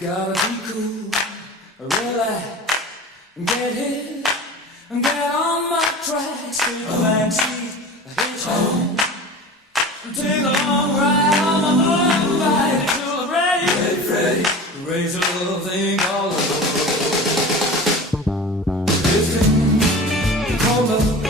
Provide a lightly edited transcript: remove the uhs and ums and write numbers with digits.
Gotta be cool, relax, get hit, get on my tracks, take a backseat, hitchhike, take a long ride on my motorbike until I'm ready, raise a little thing all over. This thing called love.